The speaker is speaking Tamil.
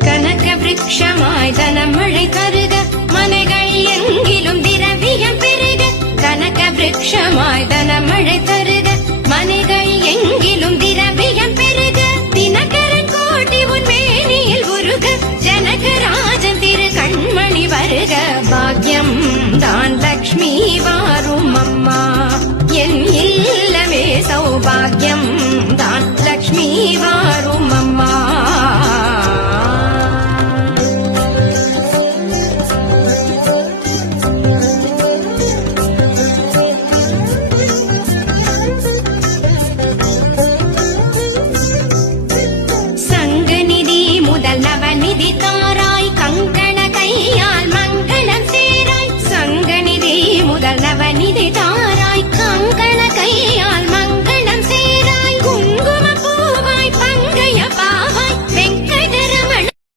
கனக விருட்சமாய் தனமழை தருக மனைகள் எங்கிலும் திரவியம் பெருக கனக விருட்சமாய் தனமழை தருக மனைகள் எங்கிலும் திரவியம் பெருக தினகரன் கோட்டி உன் மேனியில் உருக ஜனகராஜன் திரு கண்மணி வருக பாக்யம் தான் லக்ஷ்மி வாரும் அம்மா என் இல்லமே சௌபாகியம்